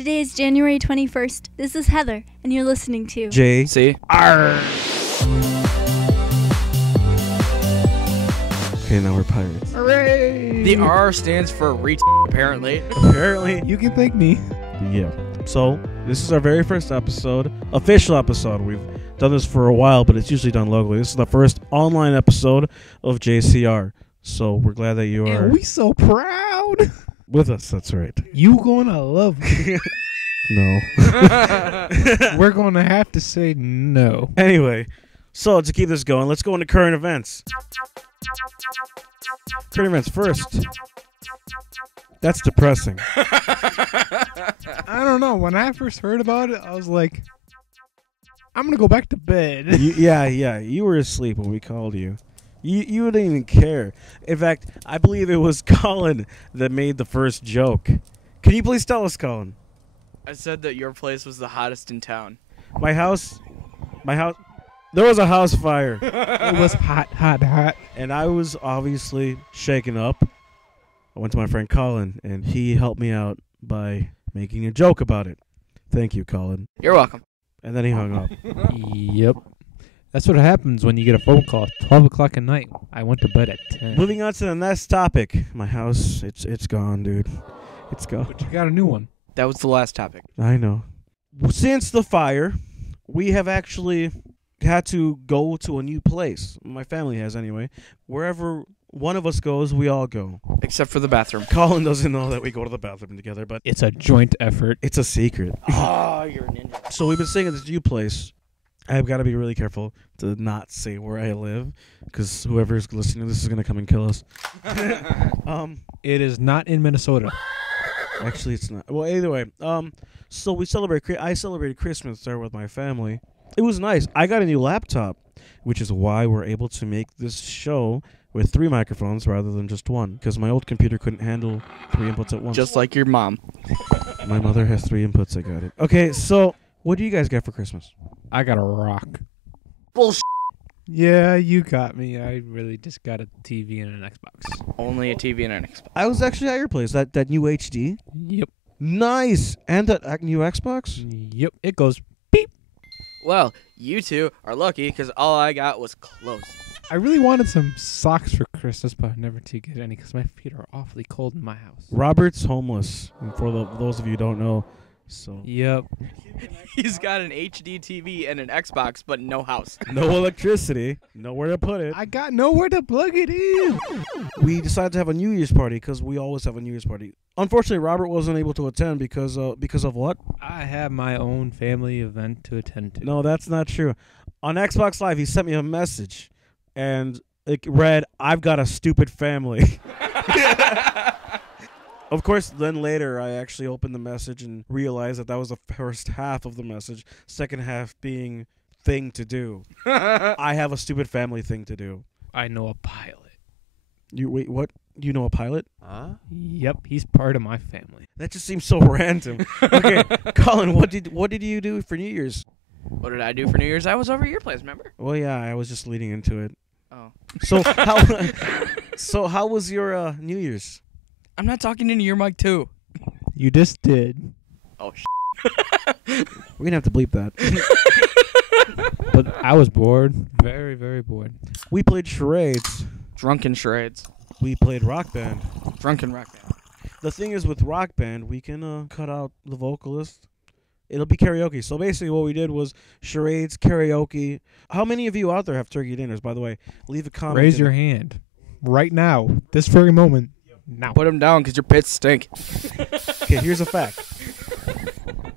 Today is January 21st. This is Heather, and you're listening to JC. Okay, now we're pirates. Hooray! The R stands for apparently. Apparently. You can thank me. Yeah. So, this is our very first episode, official episode. We've done this for a while, but it's usually done locally. This is the first online episode of JCR. So, we're glad that you are And we so proud. with us. That's right. You gonna love me. No. We're gonna have to say no. Anyway, so to keep this going, let's go into current events. Current events first. That's depressing. I don't know. When I first heard about it, I was like, I'm gonna go back to bed. Yeah. You were asleep when we called you. You didn't even care. In fact, I believe it was Colin that made the first joke. Can you please tell us, Colin? I said that your place was the hottest in town. My house. There was a house fire. It was hot. And I was obviously shaken up. I went to my friend Colin, and he helped me out by making a joke about it. Thank you, Colin. You're welcome. And then he hung up. Yep. That's what happens when you get a phone call at 12 o'clock at night. I went to bed at 10. Moving on to the next topic. My house, it's gone, dude. It's gone. But you got a new one. That was the last topic. I know. Since the fire, we have actually had to go to a new place. My family has, anyway. Wherever one of us goes, we all go. Except for the bathroom. Colin doesn't know that we go to the bathroom together, but It's a joint effort. it's a secret. Oh, you're a ninja. So we've been staying at this new place. I've got to be really careful to not say where I live, because whoever's listening to this is going to come and kill us. It is not in Minnesota. Actually, it's not. Well, either way. So I celebrated Christmas there with my family. It was nice. I got a new laptop, which is why we're able to make this show with 3 microphones rather than just one, because my old computer couldn't handle 3 inputs at once. Just like your mom. My mother has 3 inputs. I got it. Okay, so what do you guys get for Christmas? I got a rock. Bullshit. Yeah, you got me. I really just got a TV and an Xbox. Only a TV and an Xbox. I was actually at your place. That new HD. Yep. Nice. And that new Xbox. Yep. It goes beep. Well, you two are lucky because all I got was clothes. I really wanted some socks for Christmas, but I never did get any because my feet are awfully cold in my house. Robert's homeless. And for those of you who don't know, so Yep. He's got an HD TV and an Xbox, but no house. no electricity, nowhere to put it. I got nowhere to plug it in. We decided to have a New Year's party because we always have a New Year's party. Unfortunately, Robert wasn't able to attend because of what? I have my own family event to attend to. No, that's not true. On Xbox Live, he sent me a message, and it read, "I've got a stupid family." Of course, then later I actually opened the message and realized that was the first half of the message. Second half being thing to do. I have a stupid family thing to do. I know a pilot. Wait, what? You know a pilot? Yep, he's part of my family. That just seems so random. Okay, Colin, what did you do for New Year's? What did I do for New Year's? I was over at your place, remember? Well, yeah, I was just leading into it. Oh. So how was your New Year's? I'm not talking into your mic, too. You just did. Oh, We're gonna have to bleep that. But I was bored. Very, very bored. We played charades. Drunken charades. We played Rock Band. Drunken rock band. The thing is, with Rock Band, we can cut out the vocalist. It'll be karaoke. So basically what we did was charades, karaoke. How many of you out there have turkey dinners, by the way? Leave a comment. Raise your hand. Right now. This very moment. Now. Put them down because your pits stink. Okay, here's a fact.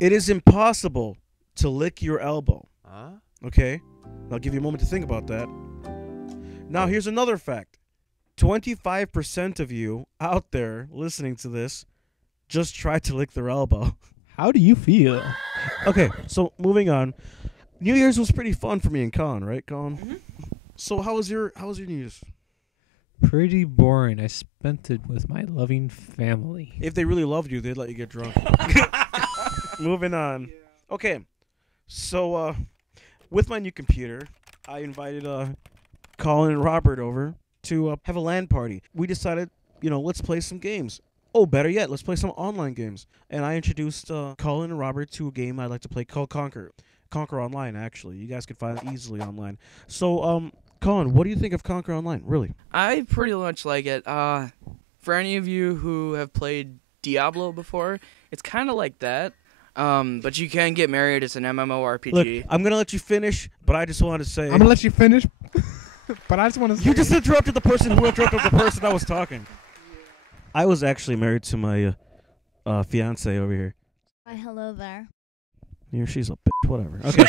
It is impossible to lick your elbow. Okay? I'll give you a moment to think about that. Now, here's another fact. 25% of you out there listening to this just tried to lick their elbow. How do you feel? Okay, so moving on. New Year's was pretty fun for me and Colin, right, Colin? Mm-hmm. So how was your New Year's? Pretty boring. I spent it with my loving family. If they really loved you, they'd let you get drunk. Moving on. Okay, so with my new computer, I invited Colin and Robert over to have a LAN party. We decided, let's play some games. Oh, better yet, let's play some online games. And I introduced Colin and Robert to a game I like to play called Conquer. Conquer Online, actually. You guys can find it easily online. So, Colin, what do you think of Conquer Online, really? I pretty much like it. For any of you who have played Diablo before, it's kind of like that. But you can get married. It's an MMORPG. Look, I'm going to let you finish, but I just wanted to say... I'm going to let you finish, but I just want to say... You just interrupted the person who interrupted the person that was talking. I was actually married to my fiance over here. Why, hello there. Here, she's a bitch. Whatever. Okay.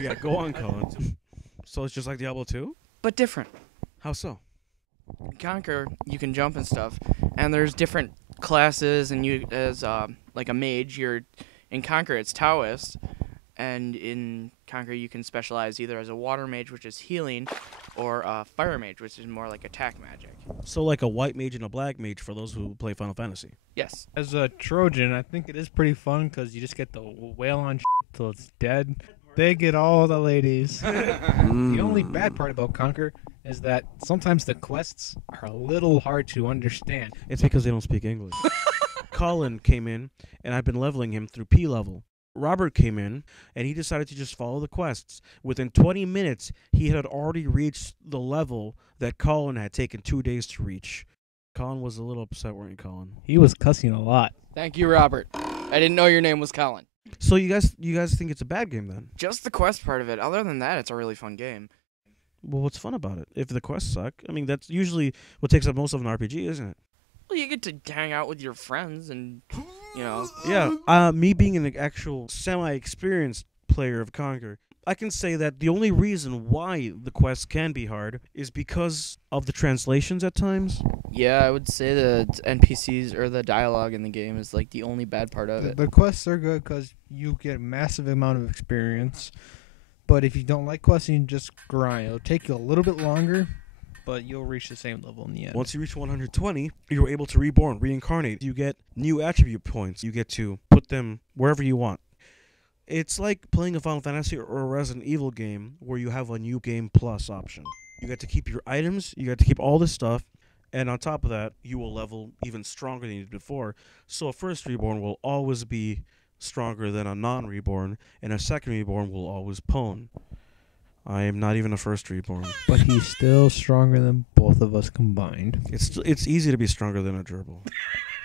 Yeah, go on, Colin. So it's just like Diablo 2? But different. How so? In Conquer, you can jump and stuff, and there's different classes, and you, as like a mage, in Conquer, it's Taoist, and in Conquer, you can specialize either as a water mage, which is healing, or a fire mage, which is more like attack magic. So like a white mage and a black mage for those who play Final Fantasy. Yes. As a Trojan, I think it is pretty fun because you just get to wail on till it's dead. They get all the ladies. The only bad part about Conquer is that sometimes the quests are a little hard to understand. It's because they don't speak English. Colin came in, and I've been leveling him through P level. Robert came in, and he decided to just follow the quests. Within 20 minutes, he had already reached the level that Colin had taken 2 days to reach. Colin was a little upset, weren't you, Colin? He was cussing a lot. Thank you, Robert. I didn't know your name was Colin. So you guys think it's a bad game then? Just the quest part of it. Other than that, it's a really fun game. Well, what's fun about it? If the quests suck, I mean, that's usually what takes up most of an RPG, isn't it? Well, you get to hang out with your friends and, you know. Yeah, me being an actual semi-experienced player of Conquer, I can say that the only reason why the quests can be hard is because of the translations at times. Yeah, I would say the NPCs or the dialogue in the game is like the only bad part of it. The quests are good because you get a massive amount of experience. But if you don't like questing, just grind. It'll take you a little bit longer, but you'll reach the same level in the end. Once you reach 120, you're able to reborn, reincarnate. You get new attribute points. You get to put them wherever you want. It's like playing a Final Fantasy or a Resident Evil game where you have a New Game Plus option. You get to keep your items, you get to keep all this stuff, and on top of that, you will level even stronger than you did before. So a first reborn will always be stronger than a non-reborn, and a second reborn will always pwn. I am not even a first reborn. But he's still stronger than both of us combined. It's easy to be stronger than a gerbil.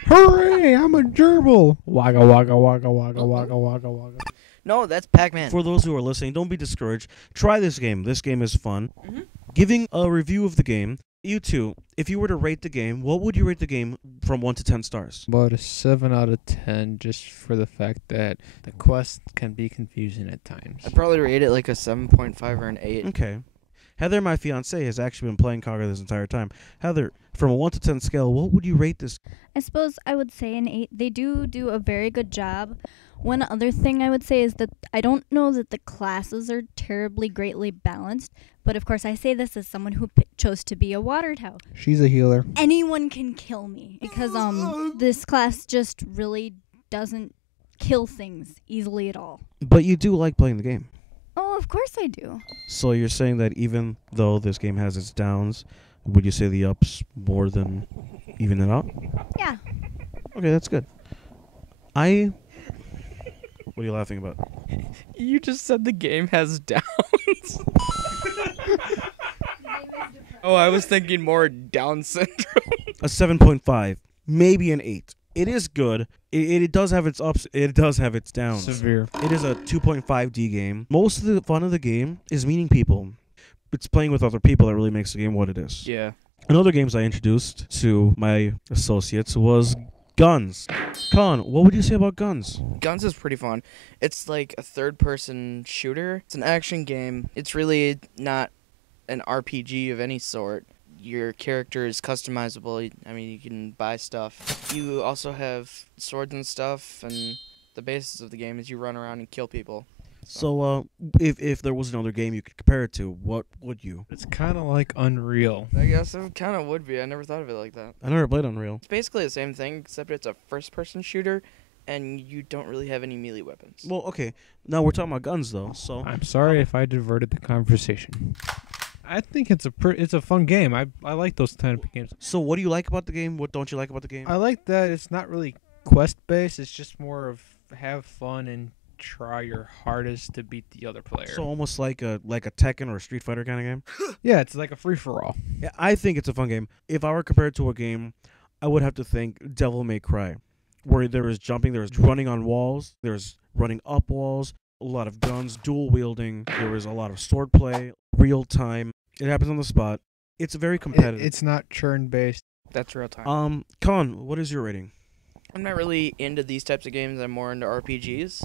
Hooray! I'm a gerbil! Wagga wagga wagga wagga wagga wagga wagga. No, that's Pac-Man. For those who are listening, don't be discouraged. Try this game. This game is fun. Mm-hmm. Giving a review of the game, you two, if you were to rate the game, what would you rate the game from 1 to 10 stars? About a 7 out of 10, just for the fact that the quest can be confusing at times. I'd probably rate it like a 7.5 or an 8. Okay. Heather, my fiancée, has actually been playing Conquer this entire time. Heather, from a 1 to 10 scale, what would you rate this? I suppose I would say an 8. They do a very good job. One other thing I would say is that I don't know that the classes are terribly greatly balanced, but of course I say this as someone who chose to be a water tow. She's a healer. Anyone can kill me because this class just really doesn't kill things easily at all. But you do like playing the game. Oh, of course I do. So you're saying that even though this game has its downs, would you say the ups more than even it out? Yeah. Okay, that's good. What are you laughing about? You just said the game has downs. Oh, I was thinking more Down syndrome. A 7.5, maybe an 8. It is good. It does have its ups. It does have its downs. Severe. It is a 2.5D game. Most of the fun of the game is meeting people. It's playing with other people that really makes the game what it is. Yeah. Another games I introduced to my associates was Gunz. Colin, what would you say about Gunz? Gunz is pretty fun. It's like a third-person shooter. It's an action game. It's really not an RPG of any sort. Your character is customizable. I mean, you can buy stuff. You also have swords and stuff, and the basis of the game is you run around and kill people. So, if there was another game you could compare it to, what would you? It's kind of like Unreal. I guess it kind of would be. I never thought of it like that. I never played Unreal. It's basically the same thing, except it's a first-person shooter, and you don't really have any melee weapons. Well, okay. Now we're talking about Gunz, though. So I'm sorry if I diverted the conversation. I think it's a fun game. I like those kind of games. So what do you like about the game? What don't you like about the game? I like that it's not really quest based. It's just more of have fun and try your hardest to beat the other player. So almost like a Tekken or a Street Fighter kind of game? Yeah, it's like a free for all. Yeah, I think it's a fun game. If I were compared to a game, I would have to think Devil May Cry, where there was jumping, there was running on walls, there was running up walls, a lot of guns, dual wielding, there was a lot of sword play, real time. It happens on the spot. It's very competitive. It's not churn based. That's real time. Colin, what is your rating? I'm not really into these types of games. I'm more into RPGs.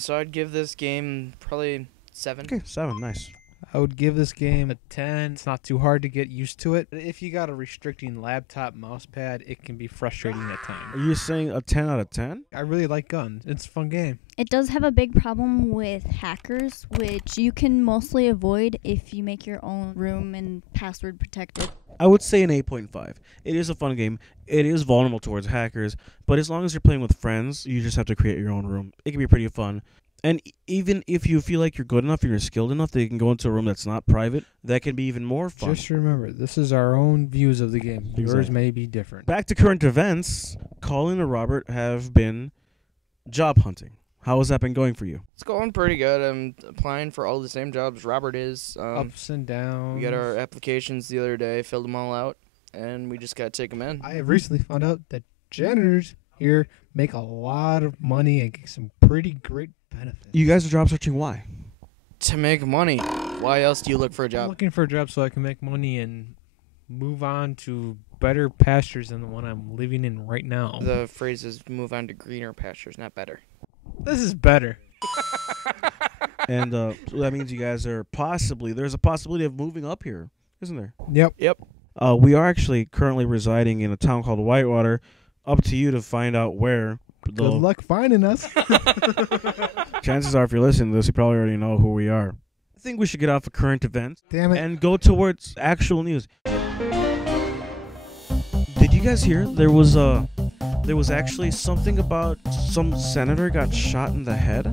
So I'd give this game probably 7. Okay, 7, nice. I would give this game a 10. It's not too hard to get used to it. But if you got a restricting laptop mouse pad, it can be frustrating at Are times. you saying a 10 out of 10? I really like Gunz. It's a fun game. It does have a big problem with hackers, which you can mostly avoid if you make your own room and password protected. I would say an 8.5. It is a fun game. It is vulnerable towards hackers, but as long as you're playing with friends, you just have to create your own room. It can be pretty fun. And even if you feel like you're good enough and you're skilled enough that you can go into a room that's not private, that can be even more fun. Just remember, this is our own views of the game. Yours Exactly. may be different. Back to current events, Colin and Robert have been job hunting. How has that been going for you? It's going pretty good. I'm applying for all the same jobs Robert is. Ups and downs. We got our applications the other day, filled them all out, and we just got to take them in. I have recently found out that janitors here make a lot of money and get some pretty great benefits. You guys are job searching, why? To make money. Why else do you look for a I'm job? looking for a job so I can make money and move on to better pastures than the one I'm living in right now. The phrase is move on to greener pastures, not better. This is better. And so that means you guys are there's a possibility of moving up here, isn't there? Yep. We are actually currently residing in a town called Whitewater. Up to you to find out where. Good luck finding us. Chances are, if you're listening to this, you probably already know who we are. I think we should get off of current events Damn it. and go towards actual news. Did you guys hear there was actually something about some senator got shot in the head?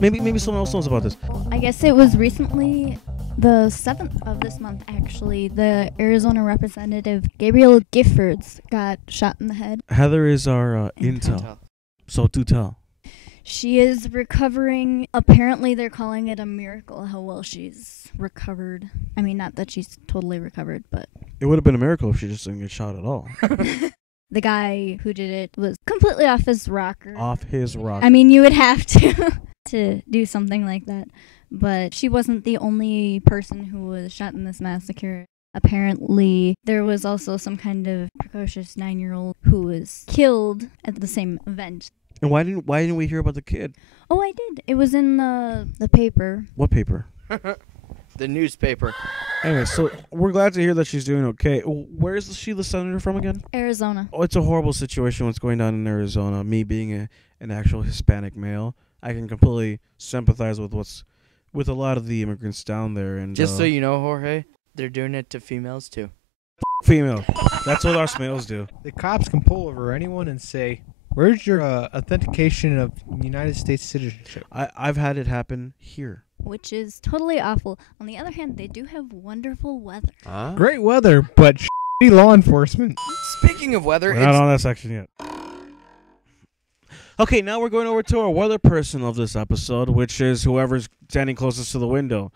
Maybe someone else knows about this. I guess it was recently the 7th of this month, actually. The Arizona representative, Gabrielle Giffords, got shot in the head. Heather is our intel. So do tell. She is recovering. Apparently, they're calling it a miracle how well she's recovered. I mean, not that she's totally recovered, but It would have been a miracle if she just didn't get shot at all. the guy who did it was completely off his rocker. Off his rock. I mean, you would have to do something like that. But she wasn't the only person who was shot in this massacre. Apparently, there was also some kind of precocious 9-year-old who was killed at the same event. And why didn't we hear about the kid? Oh, I did. It was in the paper. What paper? The newspaper. Anyway, so we're glad to hear that she's doing okay. Where is she the senator from again? Arizona. Oh, it's a horrible situation what's going on in Arizona. Me being an actual Hispanic male, I can completely sympathize with a lot of the immigrants down there. And Just so you know, Jorge, they're doing it to females too. female. That's what us males do. The cops can pull over anyone and say, where's your authentication of United States citizenship? I've had it happen here. Which is totally awful. On the other hand, they do have wonderful weather. Great weather, but shitty law enforcement. Speaking of weather, We're not on that section yet. Okay, now we're going over to our weather person of this episode, which is whoever's standing closest to the window.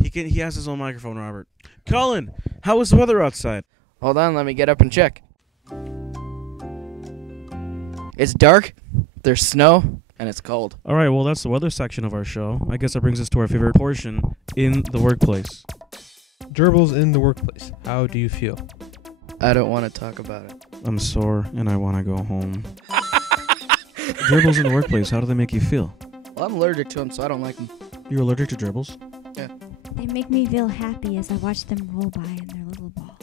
He has his own microphone, Robert. Colin, how is the weather outside? hold on, let me get up and check. It's dark, there's snow, and it's cold. All right, well, that's the weather section of our show. I guess that brings us to our favorite portion, in the workplace. Gerbils in the workplace. How do you feel? I don't want to talk about it. I'm sore, and I want to go home. Gerbils in the workplace, how do they make you feel? Well, I'm allergic to them, so I don't like them. You're allergic to gerbils? They make me feel happy as I watch them roll by in their little ball.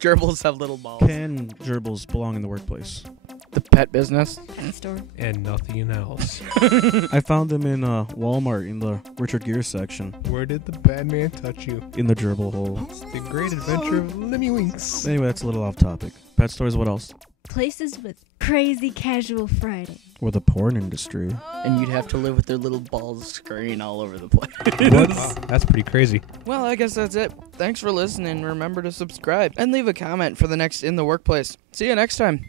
Gerbils have little balls. Can gerbils belong in the workplace? The pet business. Pet store. And nothing else. I found them in Walmart in the Richard Gere section, Where did the bad man touch you? in the gerbil hole. It's the great adventure of Lemmy Winks. Anyway, that's a little off topic. pet stores. What else? Places with crazy casual Friday. Or the porn industry. And you'd have to live with their little balls scurrying all over the place. Wow, that's pretty crazy. Well, I guess that's it. Thanks for listening. Remember to subscribe and leave a comment for the next In the Workplace. See you next time.